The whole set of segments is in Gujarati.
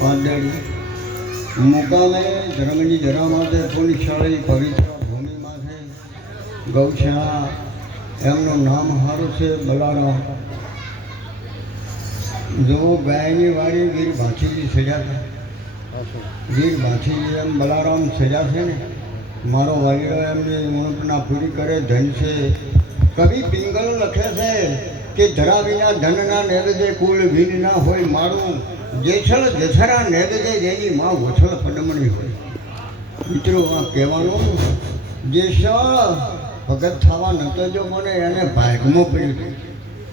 પાંદડી મુકામે ધર્મની જરા માટે પુણ્યશાળી પવિત્ર ભૂમિમાં છે ગૌશાળા, એમનું નામ સારું છે બલારામ. જો ગાયની વાડી વીર ભાંચીજી સજા છે વીર ભાંચીજી એમ બલારામ સજા છે ને? મારો વાલીડો એમની મનોપના પૂરી કરે, ધન છે. કવિ પિંગલ લખે છે કે ધરા વિના ધનના નેવજે કુલ વિન હોય મારું જેછળ જથરા નેવજે જેની માં વછળ પડમણી હોય. મિત્રો, આ કહેવાનું જેછળ ભગત થવા નતો જો મને એને ભાગમાં પડ્યું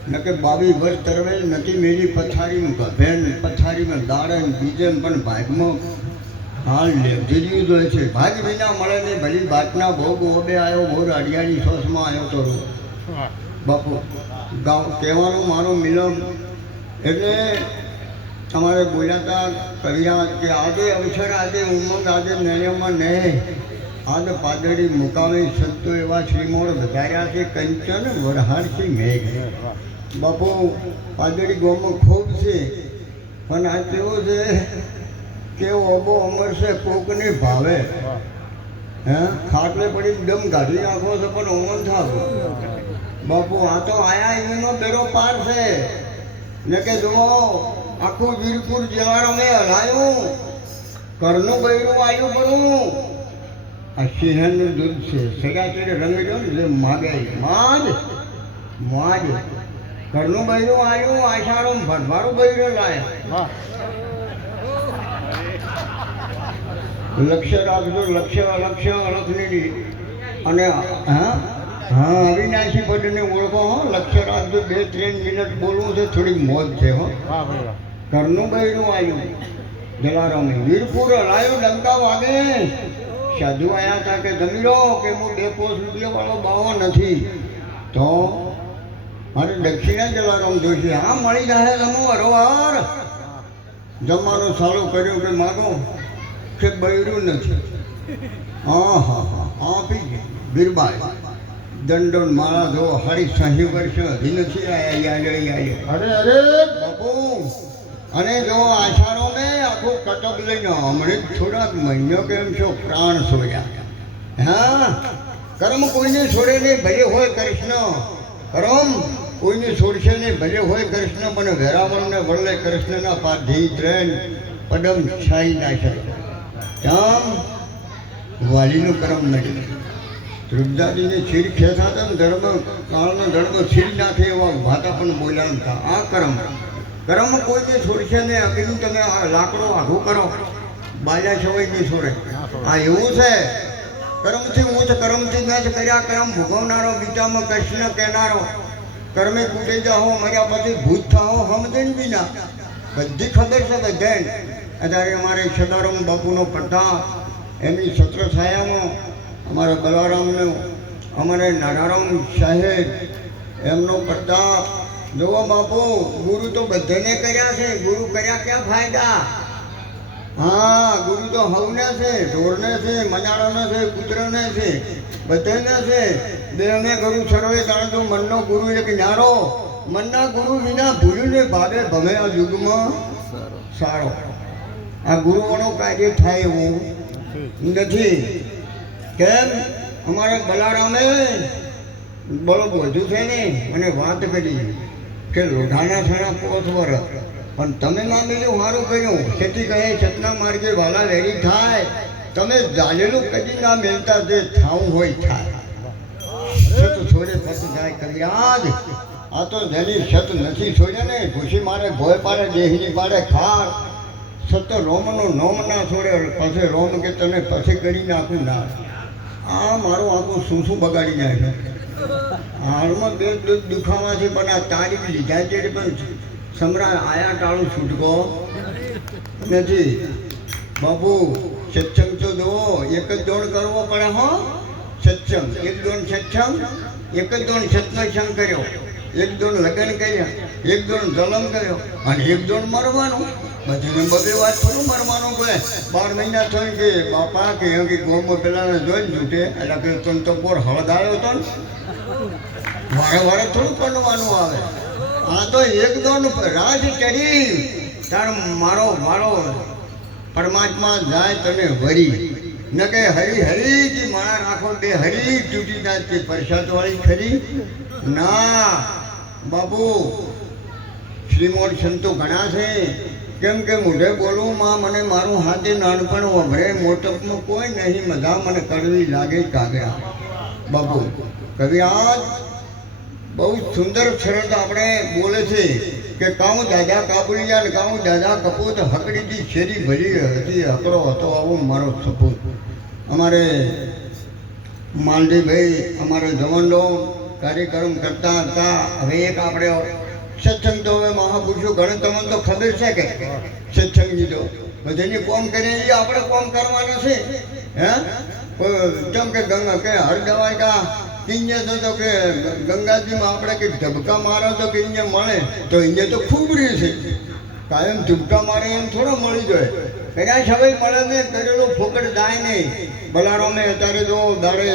નકે બાવી વર્ષ તરવેલ નથી મેરી પથારીમાં ગભેન પથારીમાં દાડે બીજે પણ ભાગમાં હાલ લેવજેરી જ હોય છે. ભાગ વિના મળે નહીં ભલી બાટના ભોગ ઓબે આવ્યો ભોર અડિયાની સોસમાં આવ્યો તો. બાપુ કહેવાનું મારું મિલન એટલે તમારે બોલ્યા હતા કવિરા કે આજે અવસર, આજે ઉમંગ, આજે નયમાં ને આજ પાદળી મુકામે સંતો એવા શ્રીમોળ વધાર્યા છે કંચન વરહારથી મેઘ. બાપુ પાદળી ગોમાં ખૂબ છે, પણ આ કેવું છે કે ઓબો અમર છે, કોકને ભાવે. હે? ખાટલે પડી દમ કાઢી નાખો છો, પણ ઓમન થાકો બાપુ આ તો આયા એનો બેડો પાર છે. ને કે જુઓ આખું વીરપુર જવાનો મેં હલાયું. કરનું બૈરું આવ્યું બનવું. આ સિંહણનું દૂધ છે. સગા ચીડે રંગ જો ને જે માગે માજ માજ કરનું બૈરું આવ્યું આષાઢો ભરવારું બૈરું લાયા. લક્ષ્ય રાખજો લક્ષ્ય લક્ષ્ય અલખની. અને હા? હા અવિનાશી ભટ્ટને ઓળખો હો. લક્ષ્ય રાખજો બે ત્રણ મિનિટ બોલવું છે થોડી મોજ છે હો. ઘરનું બૈરું આવ્યું જલારામ વીરપુર હલાયું ડંકા વાગે. સાધુ આયા હતા કે જમીરો કે હું બે સુધી વાળો બાવો નથી. તો મારે દક્ષિણા જલારામ જોઈશે. હા મળી જાય તમે હરોવાર. જમવાનો સારું કર્યો કે માગો. કે બૈરું નથી. હા હા હા આપી ગયા બીરબાઈ દંડોન માળા જો હરી સાહી વર્ષ હજી નથી આયા યાદ યાદ. અરે અરે! બાપુ અને જો આષાઢો ને આખો કટક લઈને હમણાં થોડાક મહિનો કેમ છો પ્રાણ છોડ્યા હા કર્મ કોઈને છોડે નહીં ભલે હોય કૃષ્ણ. કર્મ કોઈને છોડશે નહીં ભલે હોય કૃષ્ણ પણ વેરાવળને વળલે કૃષ્ણના પાધી ત્રણ પદમ છાઈ નાખે. આમ વાલીનું કર્મ નથી ધ્રુવદાદીને છીર ખેતા ધર્મ, કાળનો ધર્મ છીર નાખે એવા ભાતા પણ બોલ્યા હતા. આ કર્મ કર્મ કોઈને છોડશે ને અગ્નિ તમે લાકડો આઘું કરો. બાજા છવાઈ નહીં છોડે. આ એવું છે? કર્મથી ઊંચ, કર્મથી મેચ કર્યા કર્મ ભોગવનારો ગીતામાં કૃષ્ણ કહેનારો. કર્મે કૂટી જાઓ, મર્યા પછી ભૂત થાઓ સમજણ વિના. બધી ખબર છે બધાને અત્યારે અમારે સદારામ બાપુનો પ્રતાપ, એમની છત્ર છાયામાં અમારા બલારામનો અમારે નાનારામ સાહેબ એમનો પ્રતાપ. જુઓ બાપુ ગુરુ તો બધાને કર્યા છે. ગુરુ કર્યા ક્યાં ફાયદા? હા ગુરુ તો હવને છે ઢોરને છે મજાડાને છે કૂતરાને છે બધાને છે. દેહને ગુરુ સર્વે કારણ તો મનનો ગુરુ એક નારો. મનના ગુરુ વિના ભૂલીને ભાવે ભવે આ યુગમાં. સારો. આ ગુરુઓનો કાર્ય થાય એવું નથી. કેમ? અમારા બલારામે બળદ વધુ છે ને, મને વાત કરી કે લોઢાના છણા પોત વર પણ તમે ના બીજું સારું કર્યું. તેથી કહે સતના માર્ગે વાલા લેરી થાય. તમે જાજેલું કદી ના મેલતા જે થાવું હોય થાય. સત છોડે ફત જાય કવિરાજ. આ તો જેની સત નથી છોડે ને ઘૂસી મારે ભોય પાડે, દેહની પાડે ખાર. સત રોમનો નોમ ના છોડે, પછી રોમ કે તને પછી કરી નાખું ના આ મારું આખું શું શું બગાડી નાખે હાલમાં બે દુઃખ દુખાવા છે, પણ આ તારીખ લીધા છે પણ સમરા આયા ટાળું છૂટકો. નથી. બાપુ, સત્સંગ તો જોવો એક જ દોડ કરવો પડે હો. સત્સંગ. એક દોડ સત્સંગ, એક જ દોડ સત્સંગ કર્યો. એક દોડ લગ્ન કર્યા, એક દોડ જલમ કર્યો, અને એક દોડ મરવાનું. બધાને બધી વાત થોડું મરવાનું ભાઈ બાર મહિના થઈ કે બાપા, કે કે ગોમાં પેલાને જોઈને જૂઠે. એટલે કે તને તો પોર હળદ આવ્યો હતો ને. થોડું કરવાનું આવે. આ તો એકદમ રાજ ચડી તાર મારો મારો પરમાત્મા જાય તને વરી. ન કે હરી હરી જી મારા રાખો બે હરી. તૂટી નાખતી પરસાદ વાળી ખરી. ના બાબુ શ્રીમોદ સંતો ઘણા છે. કેમ કે મુઢે બોલું, માં, મને મારું હાથે નાનપણ વભરે મોટપમાં કોઈ નહીં મજા મને કરવી લાગે કાગડા બાબુ આ બહુ સુંદર શરત આપણે બોલે છે કે કાઉ દાદા કાબુલિયા કાઉ દાદા કપૂત હકડીથી શેરી ભરી હતી હકડો હતો આવો મારો સપૂત. અમારે માલદીભાઈ અમારે જવાનો કાર્યક્રમ કરતા હતા. હવે એક આપણે સત્સંગ તો મહાપુરુષો ઘણા તમને તો ખબર છે કે સત્સંગી તો બધાની કોમ કરે એ આપણે કોમ કરવાના છે. હે? જેમ કે ગંગા કે હરદવાર કા કિંજે તો તો કે ગંગાજીમાં આપણે કે ધબકા મારો તો કે અહીંયા મળે, તો અહીંયા તો ખૂબ રહે છે. કાયમ ધબકા મારે એમ થોડો મળી જાય. કદાચ હવે મળે ને કરેલું ફોકટ જાય નહીં. બલારો મેં અત્યારે જો દાડે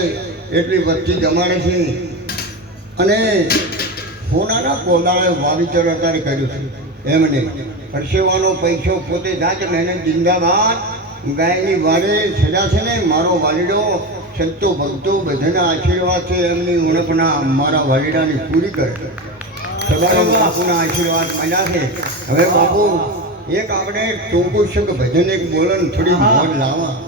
એટલી વચ્ચે જમાડે છે. અને સોનાના કોદાળે વાવેતર અત્યારે કર્યું છે. એમ નહીં. પરસેવાનો પૈસો પોતે જાત મહેનત જિંદાબાદ. ગાયની વારે સજા છે ને, મારો વાલીડો. સંતો ભક્તો બધાના આશીર્વાદ છે, એમની ઉણપના મારા વાલીડાની પૂરી કરે. સવારે બાપુના આશીર્વાદ મળ્યા છે. હવે બાપુ, એક આપણે ટૂંકું છે ભજન એક બોલન, થોડી મોડ લાવવા.